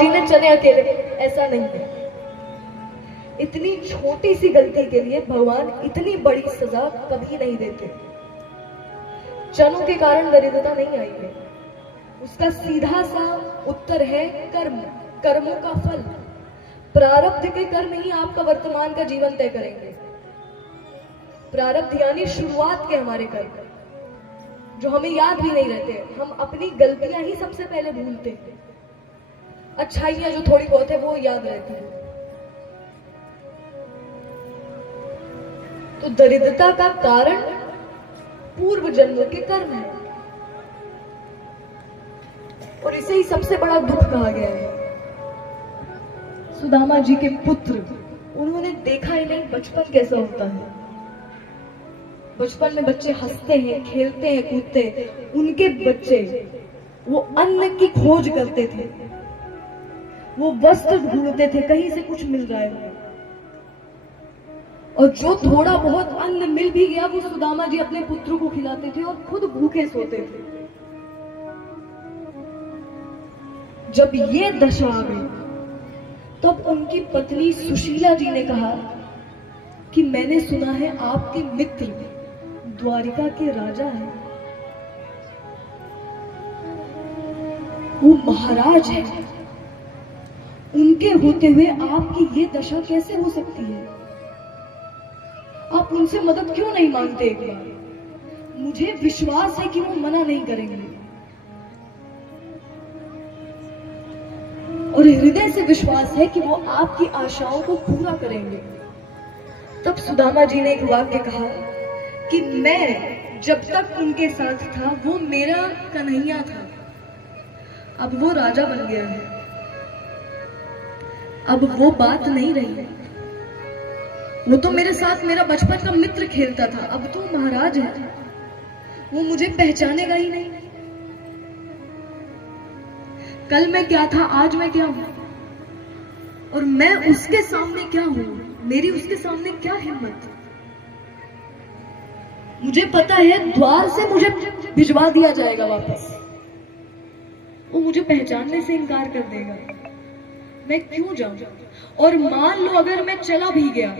जी ने चने अकेले, ऐसा नहीं है। इतनी छोटी सी गलती के लिए भगवान इतनी बड़ी सजा कभी नहीं देते। चनों के कारण दरिद्रता नहीं आई है, उसका सीधा सा उत्तर है कर्म, कर्मों का फल। प्रारब्ध के कर्म ही आपका वर्तमान का जीवन तय करेंगे। प्रारब्ध यानी शुरुआत के हमारे कर्म, जो हमें याद भी नहीं रहते। हम अपनी गलतियां ही सबसे पहले भूलते हैं, अच्छाइयां जो थोड़ी बहुत है वो याद रहती है। तो दरिद्रता का कारण पूर्व जन्मों के कर्म है, और इसे ही सबसे बड़ा दुख कहा गया है। सुदामा जी के पुत्र, उन्होंने देखा ही नहीं बचपन कैसा होता है। बचपन में बच्चे हंसते हैं, खेलते हैं, कूदते हैं। उनके बच्चे वो अन्न की खोज करते थे, वो वस्त्र ढूंढते थे, कहीं से कुछ मिल रहा है। और जो थोड़ा बहुत अन्न मिल भी गया वो सुदामा जी अपने पुत्रों को खिलाते थे और खुद भूखे सोते थे। जब ये दशा आ गई तब उनकी पत्नी सुशीला जी ने कहा कि मैंने सुना है आपके मित्र द्वारिका के राजा हैं, वो महाराज है, उनके होते हुए आपकी ये दशा कैसे हो सकती है? आप उनसे मदद क्यों नहीं मांगते एक बार? मुझे विश्वास है कि वो मना नहीं करेंगे, और हृदय से विश्वास है कि वो आपकी आशाओं को पूरा करेंगे। तब सुदामा जी ने एक वाक्य कहा कि मैं जब तक उनके साथ था वो मेरा कन्हैया था, अब वो राजा बन गया है, अब वो बात नहीं रही। वो तो मेरे साथ मेरा बचपन का मित्र खेलता था, अब तो महाराज है, वो मुझे पहचानेगा ही नहीं। कल मैं क्या था, आज मैं क्या हूं, और मैं उसके सामने क्या हूं, मेरी उसके सामने क्या हिम्मत। मुझे पता है द्वार से मुझे भिजवा दिया जाएगा वापस, वो मुझे पहचानने से इनकार कर देगा, मैं क्यों जाऊं? और मान लो अगर मैं चला भी गया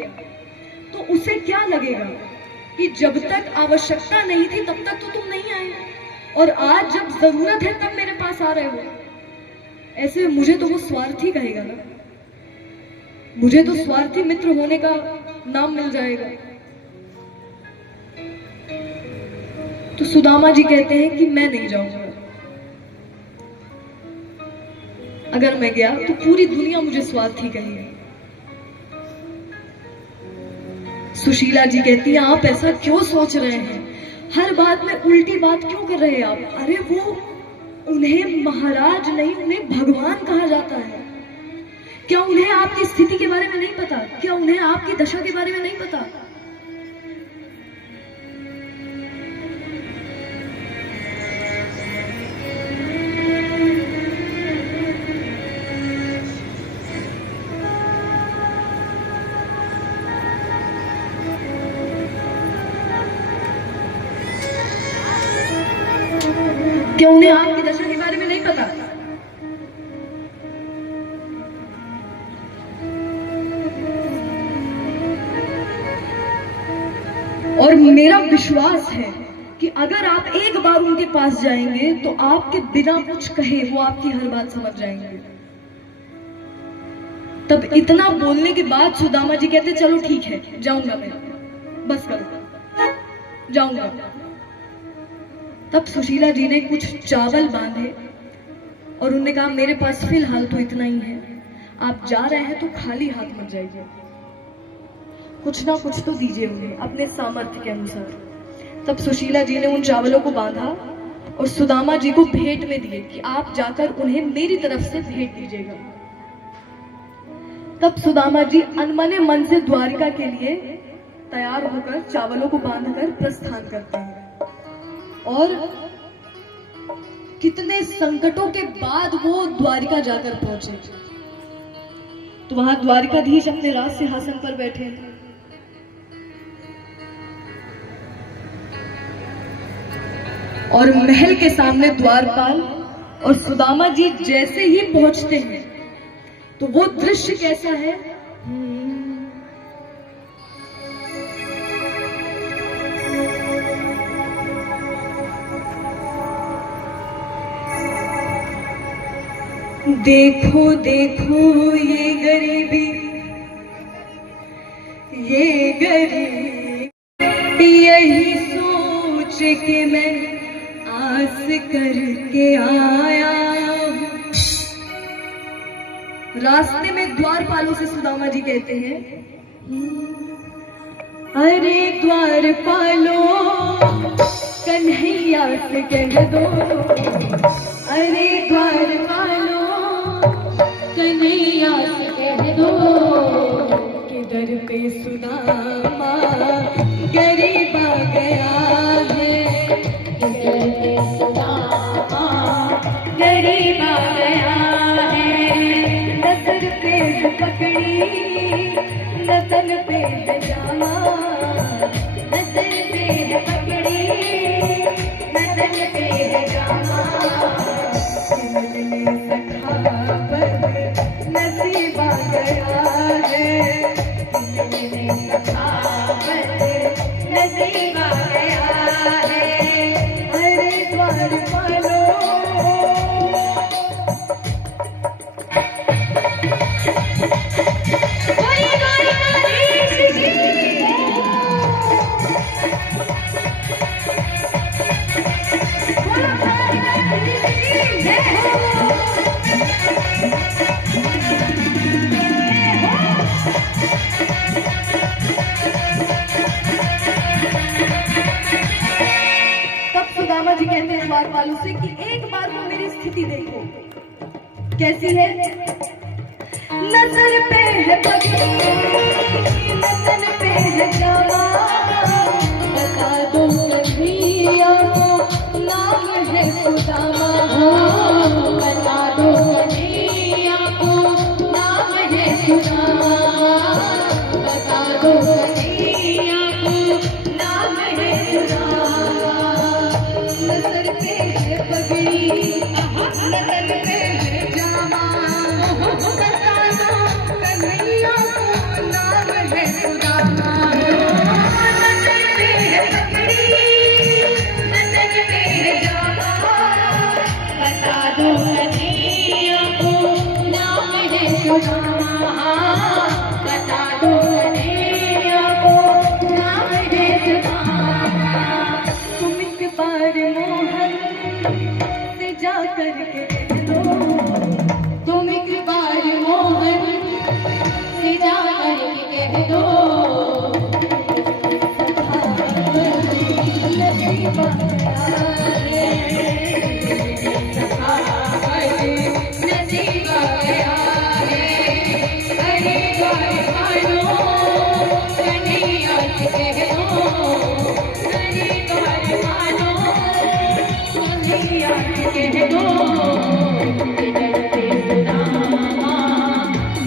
तो उसे क्या लगेगा कि जब तक आवश्यकता नहीं थी तब तक तो तुम नहीं आए, और आज जब जरूरत है तब मेरे पास आ रहे हो। ऐसे मुझे तो वो स्वार्थी कहेगा ना, मुझे तो स्वार्थी मित्र होने का नाम मिल जाएगा। तो सुदामा जी कहते हैं कि मैं नहीं जाऊंगा, अगर मैं गया तो पूरी दुनिया मुझे स्वार्थी कहेगी। सुशीला जी कहती है आप ऐसा क्यों सोच रहे हैं, हर बात में उल्टी बात क्यों कर रहे हैं आप? अरे वो, उन्हें महाराज नहीं उन्हें भगवान कहा जाता है। क्या उन्हें आपकी स्थिति के बारे में नहीं पता? क्या उन्हें आपकी दशा के बारे में नहीं पता? क्या उन्हें आपकी दशा के बारे में नहीं पता? और मेरा विश्वास है कि अगर आप एक बार उनके पास जाएंगे तो आपके बिना कुछ कहे वो आपकी हर बात समझ जाएंगे। तब इतना बोलने के बाद सुदामा जी कहते चलो ठीक है, जाऊंगा मैं, बस करो, जाऊंगा। तब सुशीला जी ने कुछ चावल बांधे और उन्होंने कहा मेरे पास फिलहाल तो इतना ही है, आप जा रहे हैं तो खाली हाथ मत जाइए, कुछ ना कुछ तो दीजिए उन्हें अपने सामर्थ्य के अनुसार। तब सुशीला जी ने उन चावलों को बांधा और सुदामा जी को भेंट में दिए कि आप जाकर उन्हें मेरी तरफ से भेंट दीजिएगा। तब सुदामा जी अनमने मन से द्वारिका के लिए तैयार होकर चावलों को बांधकर प्रस्थान करते हैं। और कितने संकटों के बाद वो द्वारिका जाकर पहुंचे। तो वहां द्वारिकाधीश अपने राज सिंहासन पर बैठे थे। और महल के सामने द्वारपाल और सुदामा जी जैसे ही पहुंचते हैं तो वो दृश्य कैसा है? देखो देखो ये गरीबी, ये गरीबी, यही सोच के मैं आस करके आया हूँ। रास्ते में द्वारपालों से सुदामा जी कहते हैं, अरे द्वारपालों कन्हैया से कह दो, अरे द्वारपालों कन्हैया से कह दो कि दर पे सुदामा गरीब आ गया है, दर पे सुदामा गरीब आ गया है। नजर पे है पकड़ी न तन पे है जामा, नजर पे है पकड़ी न तन पे है जामा। नसीब आ गया है, नसीब आ गया है। अरे द्वारपालों जी कहते हैं द्वारपालों से कि एक बार वो मेरी स्थिति देखो कैसी है। नजर पे है पगड़ी न तन पे है जामा, बता दो कन्हैया को नाम है सुदामा, बता दो कन्हैया को नाम है सुदामा, बता दो कन्हैया को नाम है सुदामा। नजर पे है पगड़ी नजर पे है जामा, बता दो कन्हैया को नाम है सुदामा। नजर पे है पगड़ी नजर पे है जामा, बता दो कन्हैया को नाम है सुदामा, बता दो कन्हैया को नाम है सुदामा। तुम एक बार मोहन से जा करके कह दो, तुम एक बार मोहन से जा करके कह दो, नसीब आ गया है, नसीब आ गया है। अरे द्वारपालों कन्हैया से कह दो, अरे द्वारपालों कन्हैया से कह दो कि दर पे सुदामा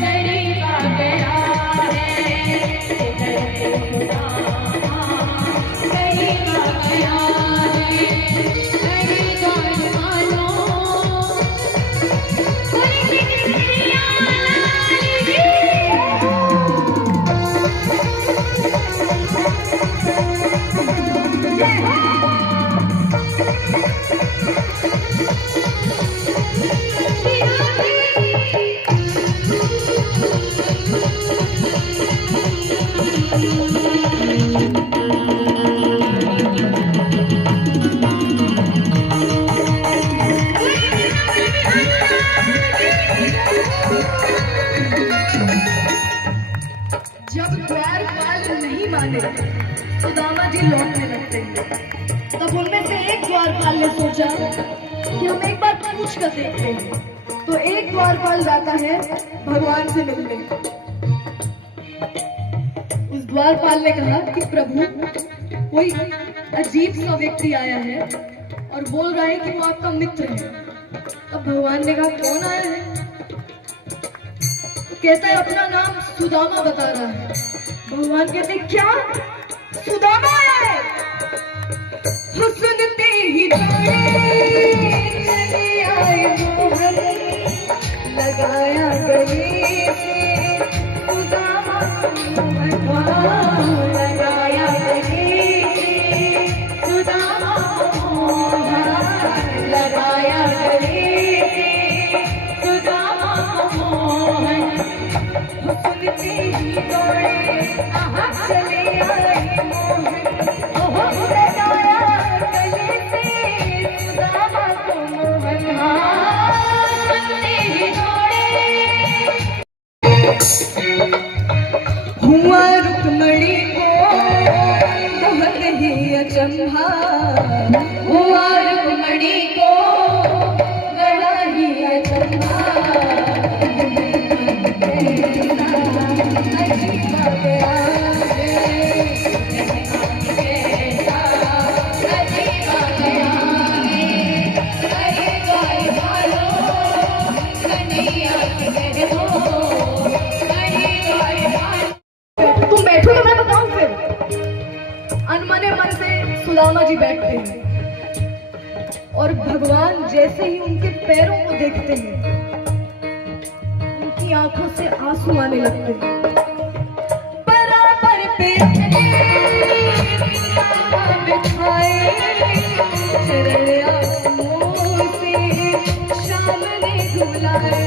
गरीब आ गया है, दर पे सुदामा गरीब आ गया है। अरे द्वारपालों जब द्वारपाल नहीं माने सुदामा जी लौटने लगते हैं। तब उनमें से एक द्वारपाल ने सोचा कि हम एक बार पूछ कर देखते हैं। तो एक द्वारपाल जाता है भगवान से मिलने। उस द्वारपाल ने कहा कि प्रभु कोई अजीब सा व्यक्ति आया है और बोल रहा है कि वो आपका मित्र है। अब भगवान ने कहा कौन आया है? कहता है अपना नाम सुदामा बता रहा है। भगवान कहते क्या सुदामा आया है? सुनते ही दौड़े चले आए मोहन, लगाया गले से सुदामा को मोहन लगाया गले से सुदामा को मोहन लगाया गले से सुदामा को मोहन सुनते ही दौड़े चले आए मोहन लगाया गले से सुदामा को मोहन सुनते ही दौड़े हुआ रुक्मणी को बहुत ही अचंभा हुआ रुक्मणी को बड़ा ही अचंभा तुम बैठो तो मैं बताऊं फिर। अनमने मन से सुदामा जी बैठते हैं और भगवान जैसे ही उनके पैरों को देखते हैं उनकी आंखों से आंसू आने लगते हैं। बराबर पे बिछाए चरण आंसुओं से शाम ने बुलाए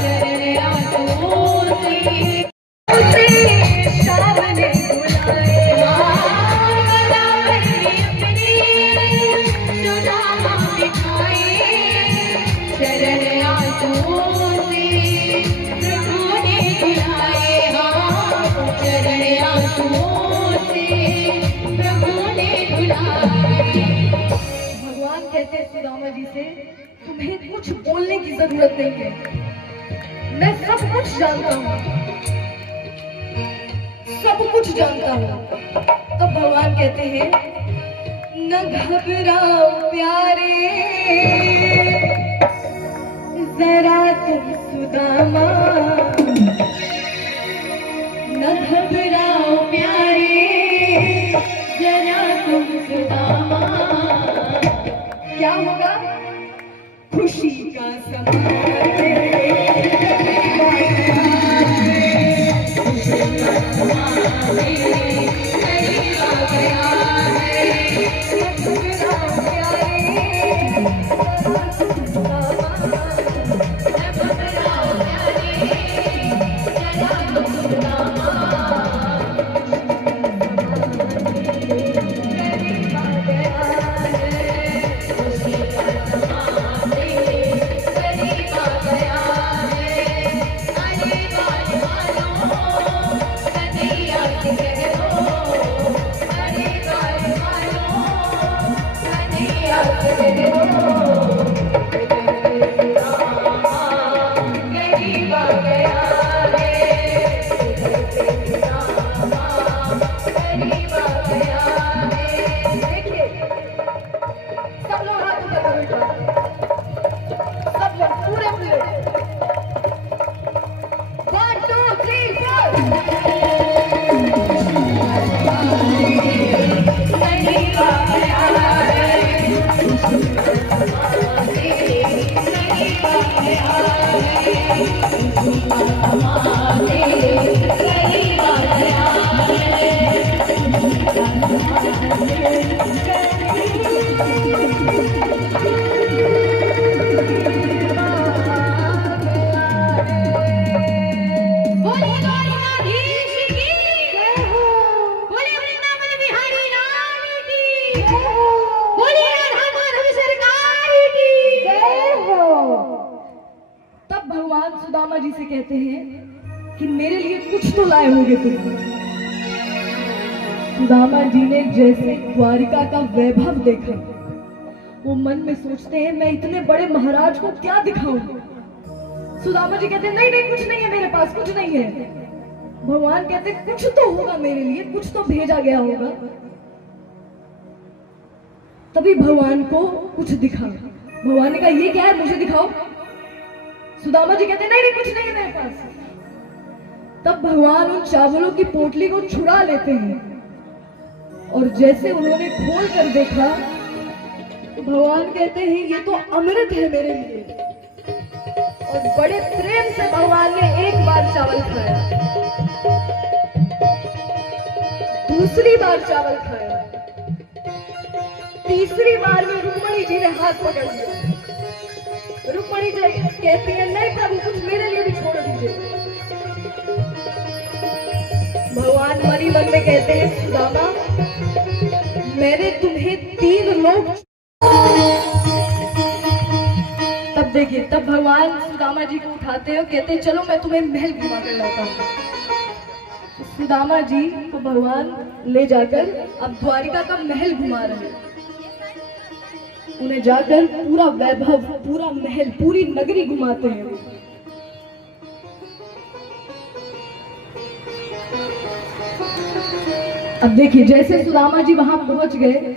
चरण आंसुओं से शाम ने बुलाए सुदामा बिछाए चरण आंसुओं से प्रभु ने बुलाए चरण आंसुओं से प्रभु ने बुलाए। भगवान कहते हैं सुदामा जी से तुम्हें कुछ बोलने की जरूरत नहीं है, मैं सब कुछ जानता हूँ, सब कुछ जानता हूँ। तब भगवान कहते हैं न घबराओ प्यारे जरा तुम सुदामा, न घबराओ प्यारे जरा तुम सुदामा। क्या होगा? खुशी का सुदामा जी से कहते हैं कि मेरे लिए कुछ तो लाए होंगे तुम। सुदामा जी ने जैसे द्वारिका का वैभव देखा वो मन में सोचते हैं मैं इतने बड़े महाराज को क्या दिखाऊं। सुदामा जी कहते हैं नहीं नहीं कुछ नहीं है मेरे पास, कुछ नहीं है। भगवान कहते कुछ तो होगा मेरे लिए, कुछ तो भेजा गया होगा। तभी भगवान को कुछ दिखा। भगवान ने कहा ये क्या है, मुझे दिखाओ। सुदामा जी कहते नहीं नहीं कुछ नहीं है मेरे पास। तब भगवान उन चावलों की पोटली को छुड़ा लेते हैं और जैसे उन्होंने खोल कर देखा तो भगवान कहते हैं ये तो अमृत है मेरे लिए। और बड़े प्रेम से भगवान ने एक बार चावल खाया, दूसरी बार चावल खाया, तीसरी बार में रुक्मणी जी ने हाथ पकड़ लिया। रुक्मणी जी कहती है, नहीं प्रभु, कुछ मेरे लिए भी छोड़ दीजिए। भगवान मन ही मन में कहते हैं, सुदामा, मैंने तुम्हें 3 लोग। तब देखिए, तब भगवान सुदामा जी को उठाते हैं और कहते हैं, चलो मैं तुम्हें महल घुमा कर लाता हूँ। सुदामा जी को भगवान ले जाकर अब द्वारिका का महल घुमा रहे हैं। उन्हें जाकर पूरा वैभव, पूरा महल, पूरी नगरी घुमाते हैं। अब देखिए, जैसे सुदामा जी वहां पहुंच गए,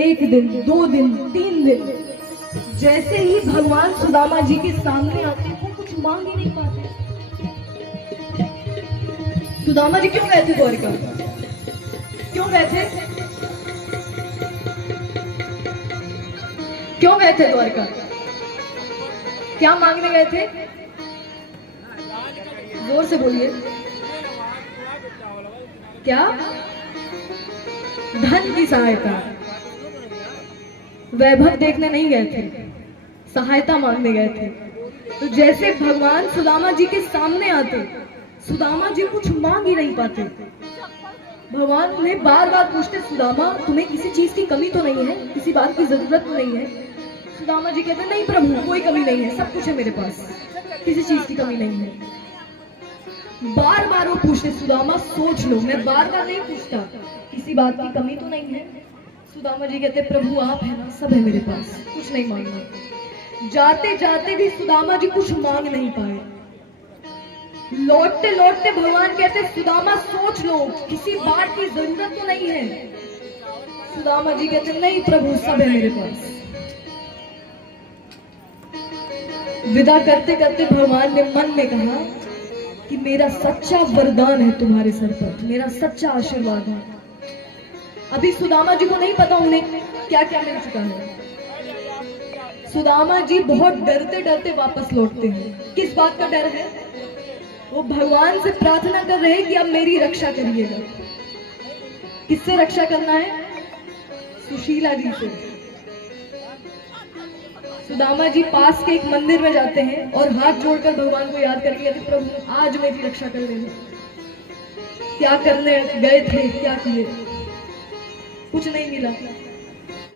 1 दिन, 2 दिन, 3 दिन, जैसे ही भगवान सुदामा जी के सामने आते, वो कुछ मांग ही नहीं पाते। सुदामा जी क्यों गए थे द्वारिका? क्यों गए थे? क्यों गए थे द्वारिका? क्या मांगने गए थे? जोर से बोलिए। क्या? धन की सहायता, वैभव देखने नहीं गए थे, सहायता मांगने गए थे। तो जैसे भगवान सुदामा जी के सामने आते, सुदामा जी कुछ मांग ही नहीं पाते। भगवान उन्हें बार बार पूछते, सुदामा, तुम्हें किसी चीज की कमी तो नहीं है? किसी बात की जरूरत तो नहीं है? सुदामा जी कहते, नहीं प्रभु, कोई कमी नहीं है, सब कुछ है मेरे पास, किसी चीज की कमी नहीं है। बार बार वो पूछते, सुदामा सोच लो, मैं बार बार नहीं पूछता, किसी बात की कमी तो नहीं है? सुदामा जी कहते, प्रभु आप है ना, सब है मेरे पास, कुछ नहीं मांगना। जाते जाते भी सुदामा जी कुछ मांग नहीं पाए। लौटते लौटते भगवान कहते, सुदामा सोच लो, किसी बात की जरूरत तो नहीं है? सुदामा जी कहते, नहीं प्रभु, सब है मेरे पास। विदा करते करते भगवान ने मन में कहा कि मेरा सच्चा वरदान है तुम्हारे सर पर, मेरा सच्चा आशीर्वाद है। अभी सुदामा जी को नहीं पता उन्हें क्या क्या मिल चुका है। सुदामा जी बहुत डरते डरते वापस लौटते हैं। किस बात का डर है? वो भगवान से प्रार्थना कर रहे हैं कि अब मेरी रक्षा करिएगा। किससे रक्षा करना है? सुशीला जी से। सुदामा जी पास के एक मंदिर में जाते हैं और हाथ जोड़कर भगवान को याद करके कहते, प्रभु आज मेरी रक्षा कर लेना। क्या करने गए थे, क्या किए? कुछ नहीं मिला।